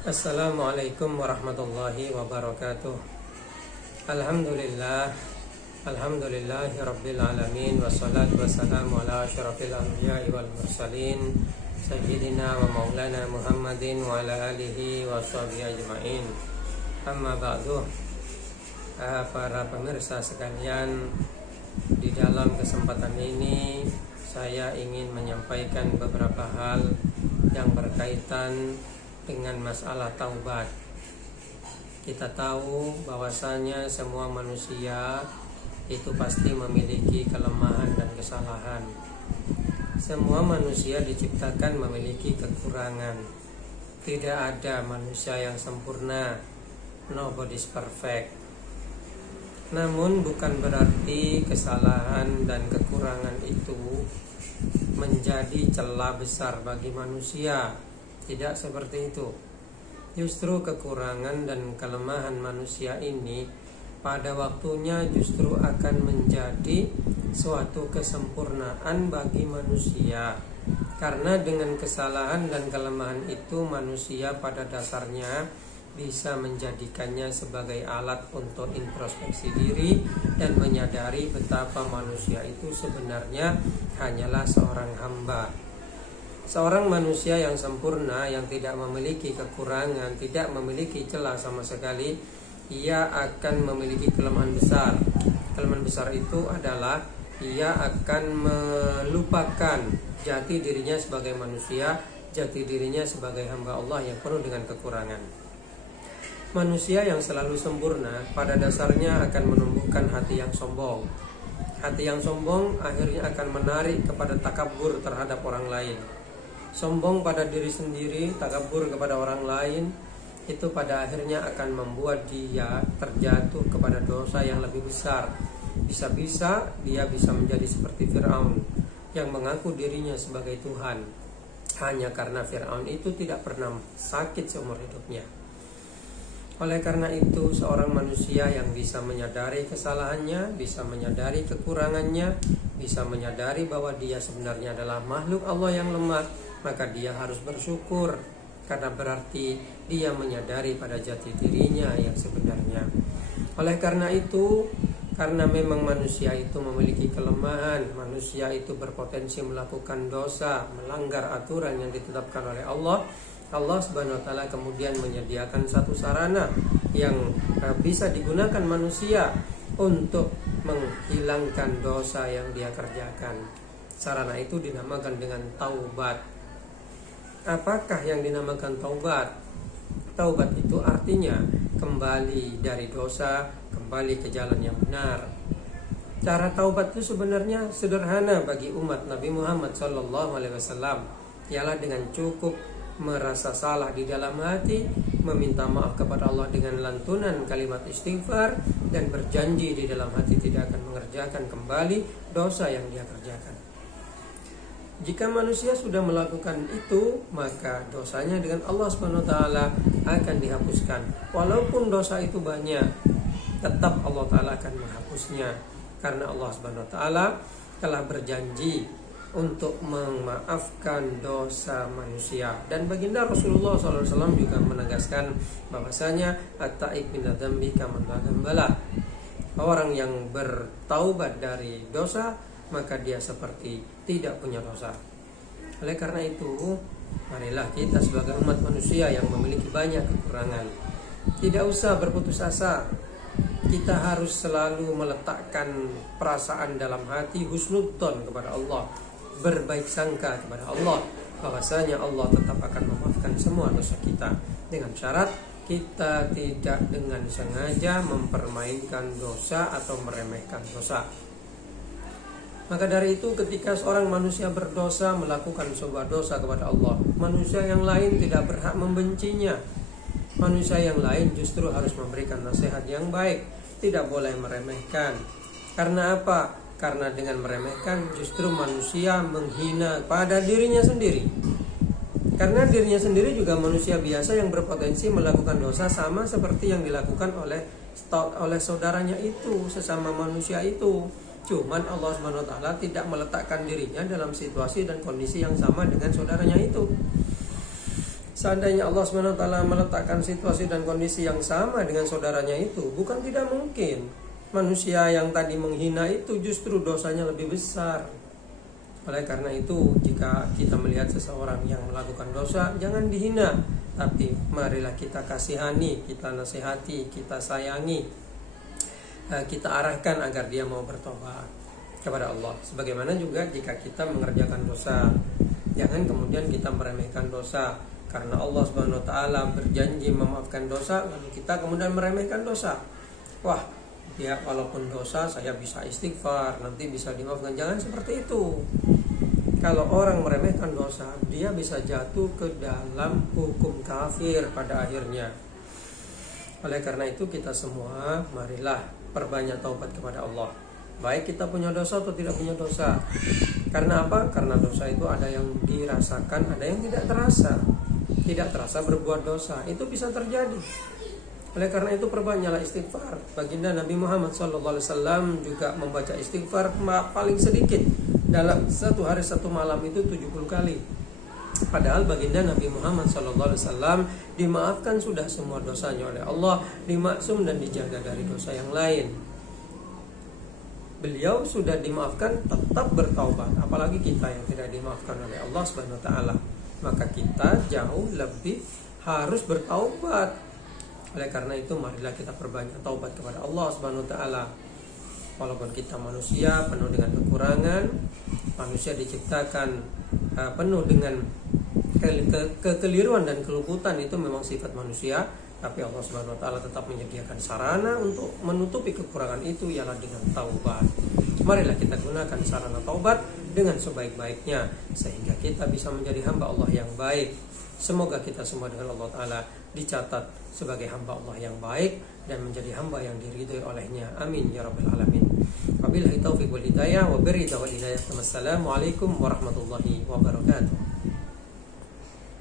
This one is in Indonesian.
Assalamualaikum warahmatullahi wabarakatuh. Alhamdulillah, alhamdulillahi rabbil alamin, wassalatu wassalamu ala asyrafil anbiya'i wal mursalin, sayyidina wa maulana Muhammadin wa ala alihi wa sahbihi ajma'in. Amma ba'du. Para pemirsa sekalian, di dalam kesempatan ini saya ingin menyampaikan beberapa hal yang berkaitan dengan masalah taubat. Kita tahu bahwasanya semua manusia itu pasti memiliki kelemahan dan kesalahan. Semua manusia diciptakan memiliki kekurangan. Tidak ada manusia yang sempurna. Nobody's perfect. Namun bukan berarti kesalahan dan kekurangan itu menjadi celah besar bagi manusia. Tidak seperti itu. Justru kekurangan dan kelemahan manusia ini pada waktunya justru akan menjadi suatu kesempurnaan bagi manusia. Karena dengan kesalahan dan kelemahan itu manusia pada dasarnya bisa menjadikannya sebagai alat untuk introspeksi diri dan menyadari betapa manusia itu sebenarnya hanyalah seorang hamba. Seorang manusia yang sempurna, yang tidak memiliki kekurangan, tidak memiliki celah sama sekali, ia akan memiliki kelemahan besar. Kelemahan besar itu adalah ia akan melupakan jati dirinya sebagai manusia, jati dirinya sebagai hamba Allah yang penuh dengan kekurangan. Manusia yang selalu sempurna pada dasarnya akan menumbuhkan hati yang sombong. Hati yang sombong akhirnya akan menarik kepada takabur terhadap orang lain. Sombong pada diri sendiri, takabur kepada orang lain, itu pada akhirnya akan membuat dia terjatuh kepada dosa yang lebih besar. Bisa-bisa dia bisa menjadi seperti Fir'aun yang mengaku dirinya sebagai Tuhan, hanya karena Fir'aun itu tidak pernah sakit seumur hidupnya. Oleh karena itu, seorang manusia yang bisa menyadari kesalahannya, bisa menyadari kekurangannya, bisa menyadari bahwa dia sebenarnya adalah makhluk Allah yang lemah, maka dia harus bersyukur, karena berarti dia menyadari pada jati dirinya yang sebenarnya. Oleh karena itu, karena memang manusia itu memiliki kelemahan, manusia itu berpotensi melakukan dosa, melanggar aturan yang ditetapkan oleh Allah. Allah Subhanahu wa taala kemudian menyediakan satu sarana yang bisa digunakan manusia untuk menghilangkan dosa yang dia kerjakan. Sarana itu dinamakan dengan taubat. Apakah yang dinamakan taubat? Taubat itu artinya kembali dari dosa, kembali ke jalan yang benar. Cara taubat itu sebenarnya sederhana bagi umat Nabi Muhammad SAW. Ialah dengan cukup merasa salah di dalam hati, meminta maaf kepada Allah dengan lantunan kalimat istighfar, dan berjanji di dalam hati tidak akan mengerjakan kembali dosa yang dia kerjakan. Jika manusia sudah melakukan itu, maka dosanya dengan Allah SWT akan dihapuskan. Walaupun dosa itu banyak, tetap Allah Ta'ala akan menghapusnya, karena Allah SWT telah berjanji untuk memaafkan dosa manusia. Dan baginda Rasulullah SAW juga menegaskan bahwasanya at-taib min dzambi kaman la dzambalah. Orang yang bertaubat dari dosa, maka dia seperti tidak punya dosa. Oleh karena itu, marilah kita sebagai umat manusia yang memiliki banyak kekurangan, tidak usah berputus asa. Kita harus selalu meletakkan perasaan dalam hati husnudzon kepada Allah, berbaik sangka kepada Allah, bahwasanya Allah tetap akan memaafkan semua dosa kita, dengan syarat kita tidak dengan sengaja mempermainkan dosa atau meremehkan dosa. Maka dari itu, ketika seorang manusia berdosa, melakukan sebuah dosa kepada Allah, manusia yang lain tidak berhak membencinya. Manusia yang lain justru harus memberikan nasihat yang baik, tidak boleh meremehkan. Karena apa? Karena dengan meremehkan justru manusia menghina pada dirinya sendiri. Karena dirinya sendiri juga manusia biasa yang berpotensi melakukan dosa sama seperti yang dilakukan oleh saudaranya itu, sesama manusia itu. Cuman Allah SWT tidak meletakkan dirinya dalam situasi dan kondisi yang sama dengan saudaranya itu. Seandainya Allah SWT meletakkan situasi dan kondisi yang sama dengan saudaranya itu, bukan tidak mungkin manusia yang tadi menghina itu justru dosanya lebih besar. Oleh karena itu, jika kita melihat seseorang yang melakukan dosa, jangan dihina, tapi marilah kita kasihani, kita nasihati, kita sayangi, kita arahkan agar dia mau bertobat kepada Allah. Sebagaimana juga jika kita mengerjakan dosa, jangan kemudian kita meremehkan dosa, karena Allah Subhanahu wa taala berjanji memaafkan dosa, lalu kita kemudian meremehkan dosa. Wah, ya walaupun dosa saya bisa istighfar, nanti bisa dimaafkan. Jangan seperti itu. Kalau orang meremehkan dosa, dia bisa jatuh ke dalam hukum kafir pada akhirnya. Oleh karena itu, kita semua marilah perbanyak taubat kepada Allah, baik kita punya dosa atau tidak punya dosa. Karena apa? Karena dosa itu ada yang dirasakan, ada yang tidak terasa. Tidak terasa berbuat dosa, itu bisa terjadi. Oleh karena itu, perbanyaklah istighfar. Baginda Nabi Muhammad SAW juga membaca istighfar paling sedikit dalam satu hari satu malam itu 70 kali. Padahal baginda Nabi Muhammad SAW dimaafkan sudah semua dosanya oleh Allah, dimaksum dan dijaga dari dosa yang lain. Beliau sudah dimaafkan, tetap bertaubat. Apalagi kita yang tidak dimaafkan oleh Allah Subhanahu wa taala. Maka kita jauh lebih harus bertaubat. Oleh karena itu, marilah kita perbanyak taubat kepada Allah Subhanahu wa taala. Walaupun kita manusia penuh dengan kekurangan, manusia diciptakan penuh dengan kekeliruan dan keluputan, itu memang sifat manusia. Tapi Allah Subhanahu wa taala tetap menyediakan sarana untuk menutupi kekurangan itu, ialah dengan taubat. Marilah kita gunakan sarana taubat dengan sebaik-baiknya, sehingga kita bisa menjadi hamba Allah yang baik. Semoga kita semua dengan Allah Ta'ala dicatat sebagai hamba Allah yang baik dan menjadi hamba yang diridhoi olehnya. Amin ya rabbal alamin. Wabillahi taufiq wal hidayah wa biridha wal hidayah. Wassalamualaikum warahmatullahi wabarakatuh.